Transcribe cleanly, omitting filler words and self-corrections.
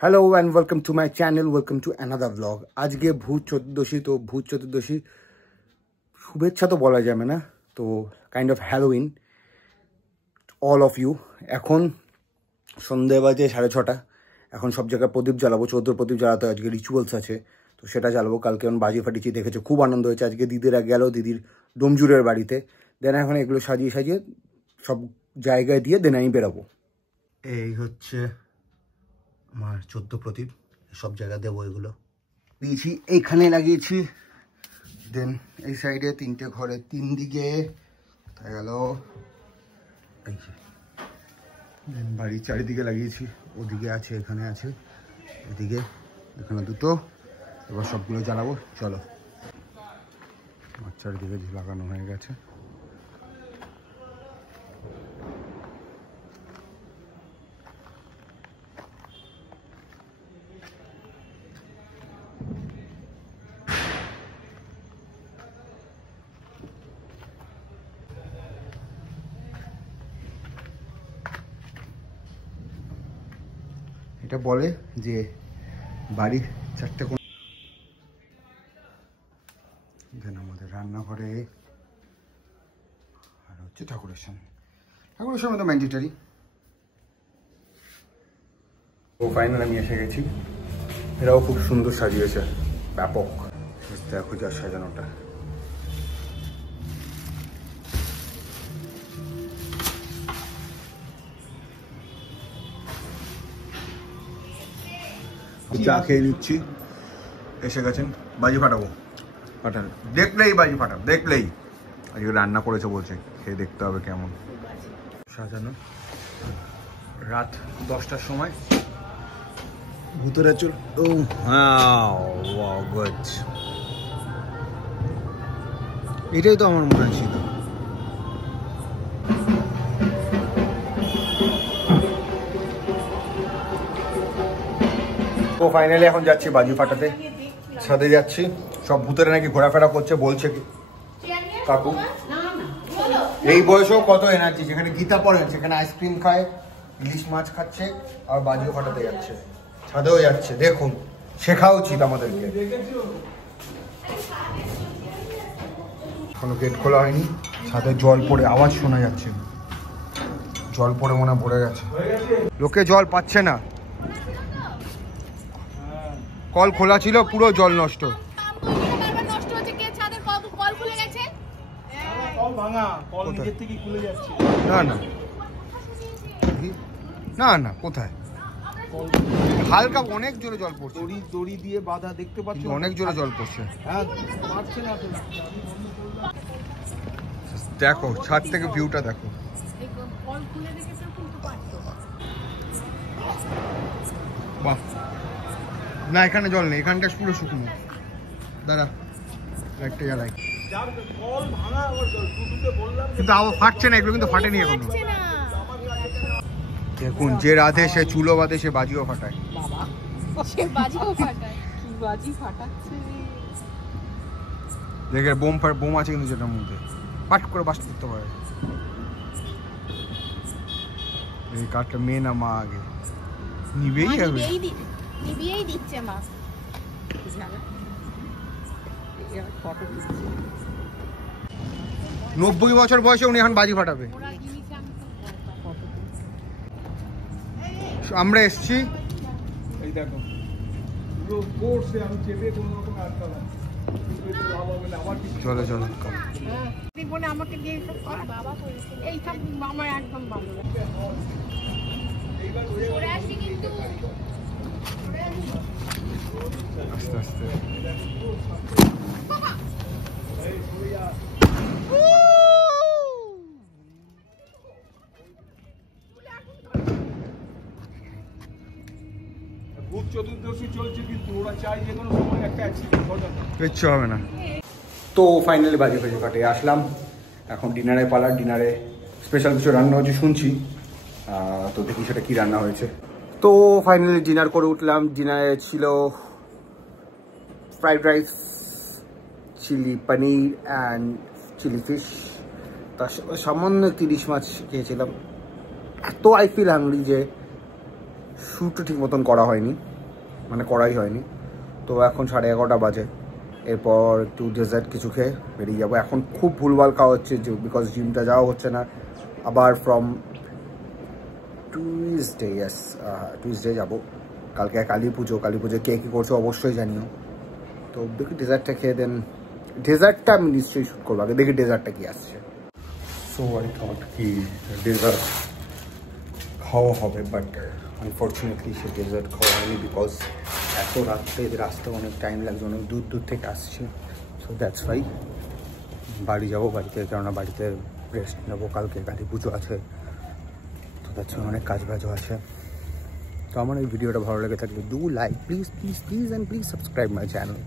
Hello and welcome to my channel, welcome to another blog. আজকে ভূত চতুর্দশী, তো ভূত চতুর্দশী শুভেচ্ছা তো বলা যাবে না, তো kind of Halloween all of you. এখন সন্ধে বাজে 6:30। এখন সব জায়গায় প্রদীপ জ্বালাবো, 14 প্রদীপ জ্বালাতে আজকে রিচুয়ালস আছে, তো সেটা জ্বালাবো। কালকে এখন বাজি ফাটিয়েছি, দেখেছো খুব আনন্দ হয়েছে। আজকে দিদিরা গেল দিদির ডোমজুরের বাড়িতে, দেন এখন এগুলো সাজিয়ে সাজিয়ে সব জায়গায় দিয়ে দেন আমি বেরোবো। এই হচ্ছে আমার 14 প্রদীপ, সব জায়গা দেবো। এগুলো দিয়েছি, এইখানে লাগিয়েছি, দেন এই সাইডে 3টে ঘরে 3 দিকে কোথায় গেল, দেন বাড়ির চারিদিকে লাগিয়েছি। ওদিকে আছে, এখানে আছে, এদিকে এখানে 2টো। এবার সবগুলো জ্বালাবো, চলো। আমার চারিদিকে লাগানো হয়ে গেছে। এটা বলে যে বাড়ির 4টে কোণ, দেন আমাদের রান্নাঘরে, আর হচ্ছে ঠাকুরের সামনে। ঠাকুরের সামনে তো ম্যান্ডেটারি। ও ফাইনাল আমি এসে গেছি। এরাও খুব সুন্দর সাজিয়েছে, ব্যাপক। দেখো যা সাজানোটা, চা খেয়ে নিচ্ছি। এসে গেছেন, বাজি ফাটাবো। ফাটান, দেখলেই বাজি ফাটাবো, দেখলেই। আজকে রান্না করেছে বলছে, খেয়ে দেখতে হবে কেমন সাজানো। রাত 10টার সময় ভূতেরা চল। ও ওয়াও, গুড। এটাই তো আমার মনে ছিল। তো ফাইনালি এখন যাচ্ছি বাজি ফাটাতে, ছাদে যাচ্ছি। সব ভূতেরা নাকি ঘোরাফেরা করছে, বলছে কাকু। এই বয়সেও কত এনার্জি, যেখানে গীতা পড়েন সেখানে আইসক্রিম খায়, ইলিশ মাছ খাচ্ছে, আর বাজিও ফাটাতে যাচ্ছে, ছাদেও যাচ্ছে। দেখুন, শেখা উচিত আমাদেরকে। এখনো গেট খোলা হয়নি, ছাদে জল পড়ে আওয়াজ শোনা যাচ্ছে। জল পড়ে মনে পড়ে গেছে, লোকে জল পাচ্ছে না। কল খোলা ছিল, পুরো জল নষ্ট। না না, কোথায়? হালকা অনেক জোরে জল পড়ছে, দড়ি দিয়ে বাঁধা, দেখতে পাচ্ছি অনেক জোরে জল পড়ছে। দেখো ছাদ থেকে ভিউটা দেখো। বাহ, না এখানে জল নেই, এখানটা পুরো শুকনো। দাঁড়া, লাইটটা জ্বালাই। কিন্তু আবার ফাটছে না, এগুলো কিন্তু ফাটেনি এখনো। দেখুন, যে রাধে সে চুলো বাঁধে, সে বাজিও ফাটায়। দেখে বোম আছে কিন্তু, যেটার মধ্যে পাট করে বাস্ট করতে পারে। এই কাঠটা মেয়ে না মা আগে নিবেই হবে, নিবিয়েই দিচ্ছে মা। 90 বছর বয়সে উনি এখন বাজি ফাটাবে। আমরা এসছি, এই দেখো চলো চলো। আমাকে দিয়ে এই সব আমার একদম ভালো লাগে। আস্তে আস্তে। ভূত চতুর্দশী চলছে, কিন্তু ওরা চাই যে কোনো সময় একটা অ্যাক্সিডেন্ট ঘটে, কিচ্ছু হবে না। তো ফাইনালি বাজি ফাজি ফাটিয়ে আসলাম। এখন ডিনারে পালার, ডিনারে স্পেশাল কিছু রান্না হচ্ছে শুনছি, তো দেখি সেটা কি রান্না হয়েছে। তো ফাইনালি ডিনার করে উঠলাম। ডিনারে ছিল fried rice, chilli paneer and chilli fish, তার সামান্য 30 মাছ খেয়েছিলাম। এত আই ফিল হাংরি যে শ্যুটটা ঠিক মতন করা হয়নি, মানে করাই হয়নি। তো এখন 11:30 বাজে, এরপর একটু ডেজার্ট কিছু খেয়ে বেরিয়ে যাবো। এখন খুব ভুলভাল খাওয়া হচ্ছে বিকজ জিমটা যাওয়া হচ্ছে না। আবার ফ্রম টুইসডে যাবো। কালকে কালী পুজো, কে কী করছো অবশ্যই জানিও। তো দেখি ডেজার্টটা খেয়ে দেন, ডেজার্টটা আমি নিশ্চয়ই শ্যুট করবো, আগে দেখি ডেজার্টটা কি আসছে। সো আই থট কি ডেজার্ট খাওয়া হবে, বাট আনফর্চুনেটলি সে ডেজার্ট খাওয়া হয়নি বিকজ এত রাত্রে এদের আসতে অনেক টাইম লাগছে, অনেক দূর থেকে আসছে। সো দ্যাটস ওয়াই বাড়ি যাবো, বাড়িতে, কেননা বাড়িতে রেস্ট নেবো, কালকে কালী পুজো আছে। তো দ্যাটস ওয়াই অনেক কাজ বাজও আছে। তো আমার এই ভিডিওটা ভালো লেগে থাকলে do like please and please subscribe my channel.